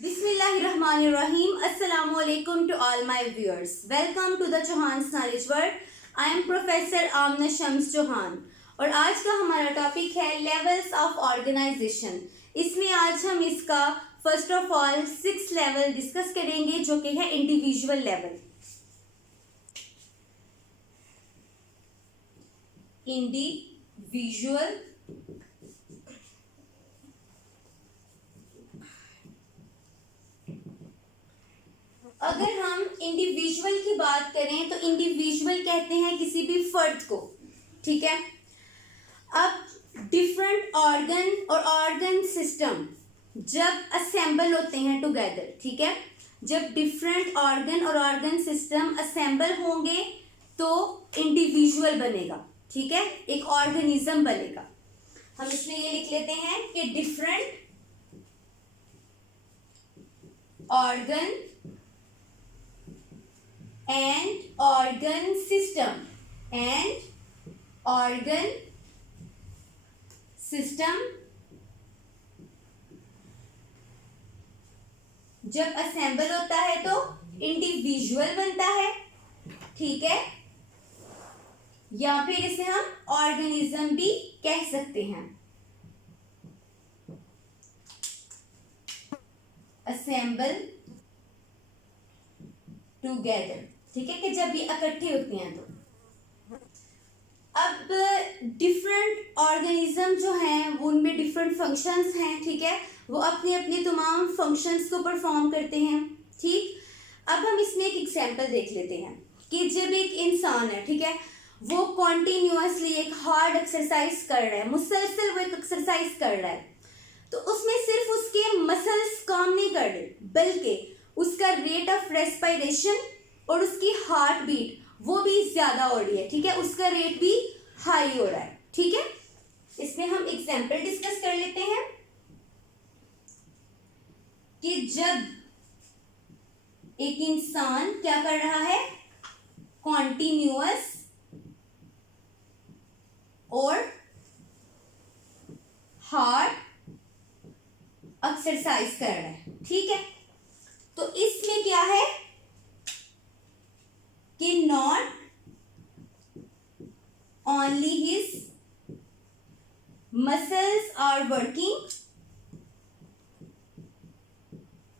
Bismillahirrahmanirrahim. Assalamu alaikum to all my viewers. Welcome to the Chauhan's Knowledge World. I am Professor Amna Shams Chauhan और आज का हमारा topic है levels of organisation. इसमें आज हम इसका first of all 6 level discuss करेंगे जो कि है इंडिविजुअल लेवल। इंडिविजुअल अगर हम इंडिविजुअल की बात करें तो इंडिविजुअल कहते हैं किसी भी फर्द को, ठीक है। अब डिफरेंट ऑर्गन और ऑर्गन सिस्टम जब असेंबल होते हैं टुगेदर, ठीक है, जब डिफरेंट ऑर्गन और ऑर्गन सिस्टम असेंबल होंगे तो इंडिविजुअल बनेगा, ठीक है, एक ऑर्गेनिज्म बनेगा। हम इसमें ये लिख लेते हैं कि different organ and organ system जब असेंबल होता है तो इंडिविजुअल बनता है, ठीक है, या फिर इसे हम ऑर्गेनिज्म भी कह सकते हैं। असेंबल टुगेदर, ठीक है, कि जब ये इकट्ठे होते हैं तो। अब डिफरेंट ऑर्गेनिज्म जो हैं वो उनमें डिफरेंट फंक्शंस हैं, ठीक है, वो अपने अपने तमाम फंक्शंस को परफॉर्म करते हैं, ठीक। अब हम इसमें एक एग्जांपल देख लेते हैं कि जब एक इंसान है, ठीक है, वो कॉन्टिन्यूसली एक हार्ड एक्सरसाइज कर रहा है, मुसलसल वो एक एक्सरसाइज कर रहा है, तो उसमें सिर्फ उसके मसल्स काम नहीं कर रहे बल्कि उसका रेट ऑफ रेस्पिरेशन और उसकी हार्ट बीट वो भी ज्यादा हो रही है, ठीक है, उसका रेट भी हाई हो रहा है, ठीक है। इसमें हम एग्जांपल डिस्कस कर लेते हैं कि जब एक इंसान क्या कर रहा है, कॉन्टिन्यूअस और हार्ड एक्सरसाइज कर रहा है, ठीक है, तो इसमें क्या है कि not only his muscles are working,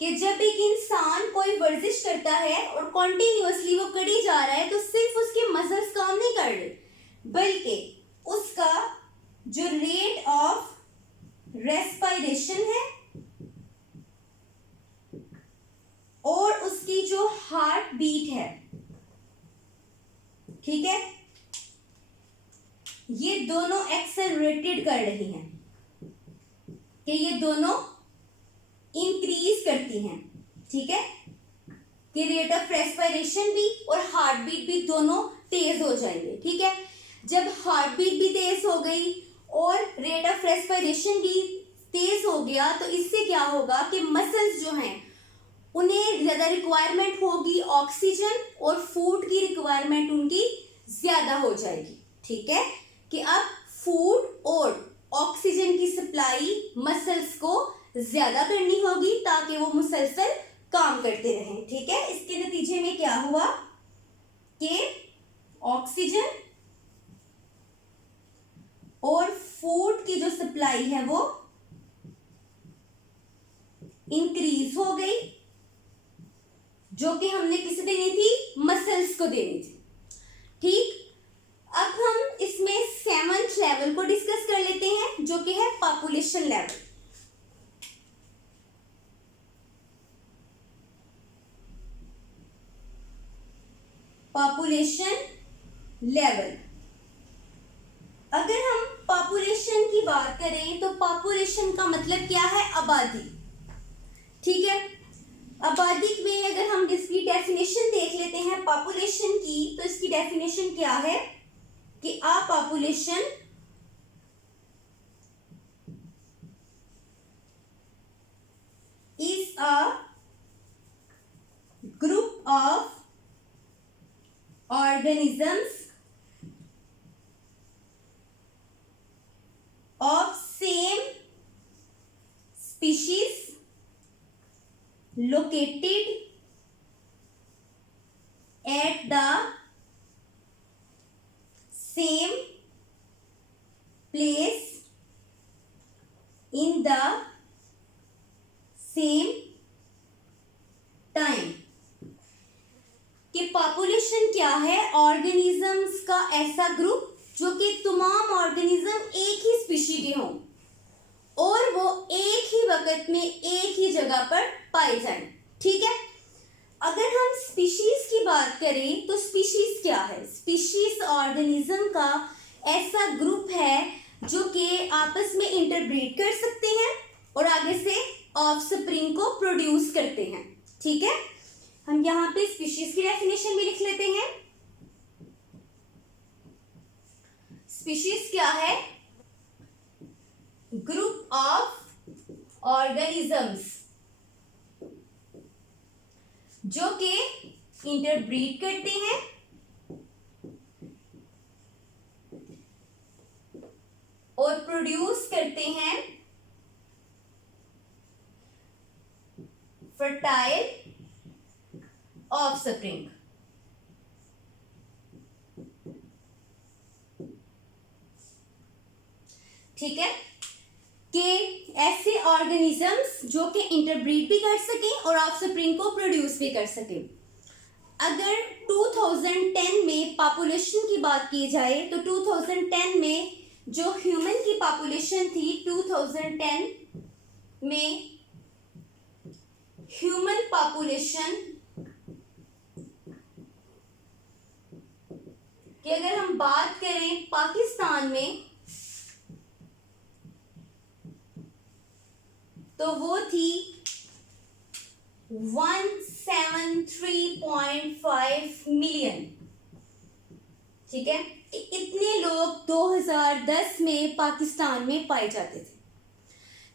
कि जब एक इंसान कोई वर्जिश करता है और कॉन्टिन्यूसली वो करी जा रहा है तो सिर्फ उसके मसल्स काम नहीं कर रहे बल्कि उसका जो रेट ऑफ रेस्पिरेशन है और उसकी जो हार्ट बीट है, ठीक है, ये दोनों एक्सेलरेटेड कर रही हैं, कि ये दोनों इंक्रीज करती हैं, ठीक है, कि रेट ऑफ रेस्पिरेशन भी और हार्ट बीट भी दोनों तेज हो जाएंगे, ठीक है। जब हार्ट बीट भी तेज हो गई और रेट ऑफ रेस्पिरेशन भी तेज हो गया तो इससे क्या होगा कि मसल्स जो हैं उन्हें ज़्यादा रिक्वायरमेंट होगी ऑक्सीजन और फूड की रिक्वायरमेंट उनकी ज़्यादा हो जाएगी, ठीक है, कि अब फूड और ऑक्सीजन की सप्लाई मसल्स को ज़्यादा करनी होगी ताकि वो मुसलसल काम करते रहें, ठीक है। इसके नतीजे में क्या हुआ कि ऑक्सीजन और फूड की जो सप्लाई है वो इंक्रीज हो गई, जो कि हमने किसे देनी थी, मसल्स को देनी थी, ठीक। अब हम इसमें 7th लेवल को डिस्कस कर लेते हैं जो कि है पॉपुलेशन लेवल। पॉपुलेशन लेवल, अगर हम पॉपुलेशन की बात करें तो पॉपुलेशन का मतलब क्या है, आबादी, ठीक है। आबादी में अगर हम इसकी डेफिनेशन देख लेते हैं पॉपुलेशन की तो इसकी डेफिनेशन क्या है कि a population is a group of organisms of same species located at the same place in the same time। कि पॉपुलेशन क्या है? ऑर्गेनिजम्स का ऐसा ग्रुप जो कि तमाम ऑर्गेनिज्म एक ही स्पीशी के हों और वो एक ही वक्त में एक ही जगह पर पाए जाएं। ठीक है, अगर हम स्पीशीज की बात करें तो स्पीशीज क्या है? स्पीशीज ऑर्गेनिज्म का ऐसा ग्रुप है जो कि आपस में इंटरब्रीड कर सकते हैं और आगे से ऑफस्प्रिंग को प्रोड्यूस करते हैं। ठीक है, हम यहाँ पे स्पीशीज की डेफिनेशन भी लिख लेते हैं। स्पीशीज क्या है? ग्रुप ऑफ ऑर्गेनिजम्स जो कि इंटरब्रीड करते हैं और प्रोड्यूस करते हैं फर्टाइल ऑफस्प्रिंग। ठीक है, कि ऐसे ऑर्गेनिजम्स जो कि इंटरब्रीड भी कर सकें और ऑफस्प्रिंग को प्रोड्यूस भी कर सकें। अगर 2010 में पॉपुलेशन की बात की जाए तो 2010 में जो ह्यूमन की पॉपुलेशन थी, 2010 में ह्यूमन पॉपुलेशन कि अगर हम बात करें पाकिस्तान में तो वो थी 173.5 मिलियन। ठीक है, इतने लोग 2010 में पाकिस्तान में पाए जाते थे।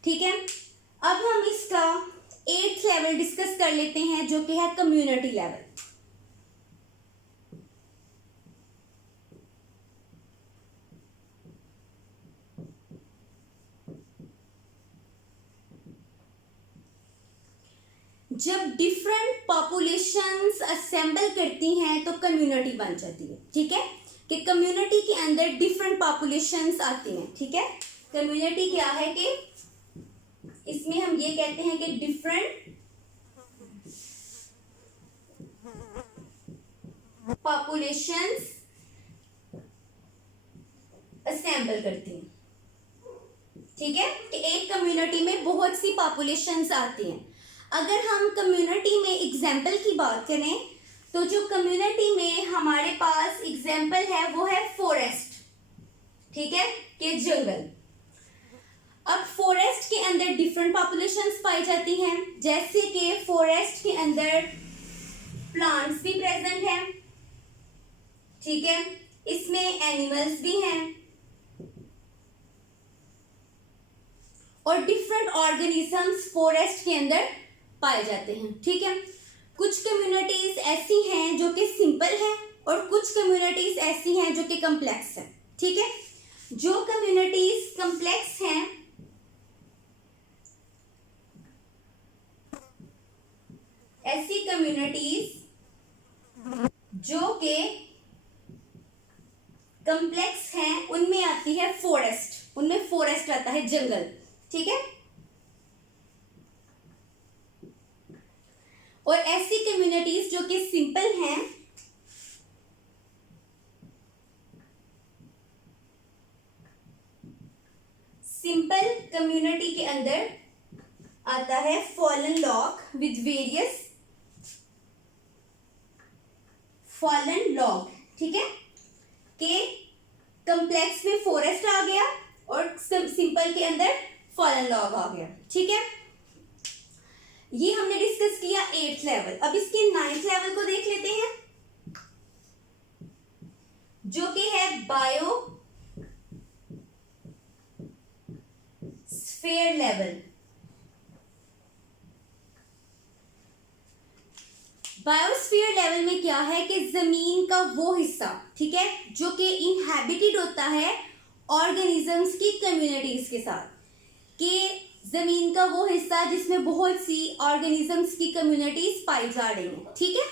ठीक है, अब हम इसका 8th लेवल डिस्कस कर लेते हैं जो कि है कम्युनिटी लेवल। जब डिफरेंट पॉपुलेशंस असेंबल करती हैं तो कम्युनिटी बन जाती है। ठीक है, कि कम्युनिटी के अंदर डिफरेंट पॉपुलेशंस आती हैं। ठीक है, कम्युनिटी क्या है कि इसमें हम ये कहते हैं कि डिफरेंट पॉपुलेशंस असेंबल करती हैं। ठीक है, कि एक कम्युनिटी में बहुत सी पॉपुलेशंस आती हैं। अगर हम कम्युनिटी में एग्जाम्पल की बात करें तो जो कम्युनिटी में हमारे पास एग्जाम्पल है वो है फॉरेस्ट। ठीक है, कि जंगल। अब फॉरेस्ट के अंदर डिफरेंट पॉपुलेशंस पाई जाती हैं, जैसे कि फॉरेस्ट के अंदर प्लांट्स भी प्रेजेंट हैं। ठीक है, इसमें एनिमल्स भी हैं और डिफरेंट ऑर्गेनिजम्स फॉरेस्ट के अंदर पाए जाते हैं। ठीक है, कुछ कम्युनिटीज ऐसी हैं जो कि सिंपल हैं और कुछ कम्युनिटीज ऐसी हैं जो कि कम्प्लेक्स हैं। ठीक है, जो कम्युनिटीज कम्प्लेक्स हैं ऐसी कम्युनिटीज जो कि कम्प्लेक्स हैं उनमें आती है फॉरेस्ट, उनमें फॉरेस्ट आता है जंगल। ठीक है, और ऐसी कम्युनिटीज जो कि सिंपल हैं सिंपल कम्युनिटी के अंदर आता है fallen log with various fallen log. ठीक है, कि कम्प्लेक्स में फॉरेस्ट आ गया और सिंपल के अंदर फॉलन लॉग आ गया। ठीक है, ये हमने डिस्कस किया 8th लेवल। अब इसके 9th लेवल को देख लेते हैं जो कि है bio sphere level. Biosphere level में क्या है कि जमीन का वो हिस्सा, ठीक है, जो कि इनहैबिटेड होता है ऑर्गेनिजम्स की कम्युनिटीज के साथ, कि जमीन का वो हिस्सा जिसमें बहुत सी ऑर्गेनिजम्स की कम्युनिटीज पाई जा रही हैं, ठीक है।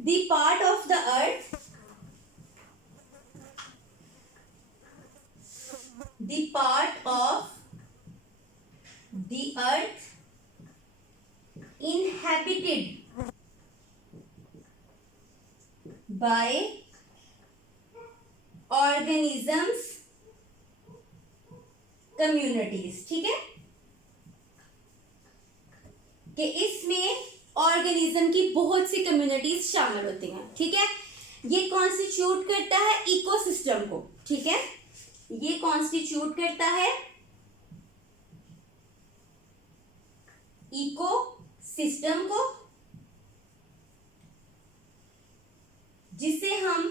The part of the earth, the part of the earth inhabited by organisms communities, ठीक है, कि इसमें ऑर्गेनिज्म की बहुत सी कम्युनिटीज शामिल होती हैं, ठीक है। ये कॉन्स्टिट्यूट करता है इकोसिस्टम को, ठीक है, ये कॉन्स्टिट्यूट करता है इको सिस्टम को, जिसे हम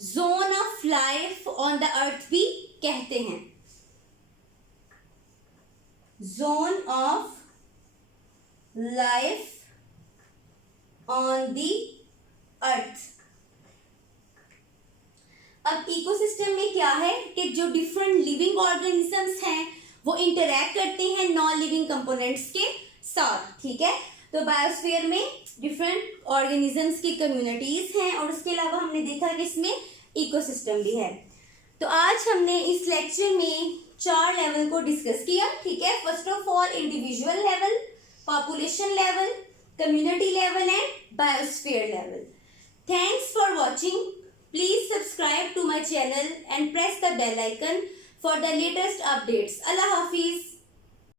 zone of life on the earth भी कहते हैं, zone of life on the earth. अब इकोसिस्टम में क्या है कि जो डिफरेंट लिविंग ऑर्गेनिजम्स हैं वो इंटरैक्ट करते हैं नॉन लिविंग कंपोनेंट्स के साथ, ठीक है। तो बायोस्फीयर में डिफरेंट ऑर्गेनिजम्स की कम्युनिटीज हैं और उसके अलावा हमने देखा कि इसमें इकोसिस्टम भी है। तो आज हमने इस लेक्चर में 4 लेवल को डिस्कस किया, ठीक है। First of all individual level, population level, community level and biosphere level. Thanks for watching. Please subscribe to my channel and press the bell icon for the latest updates. Allah Hafiz.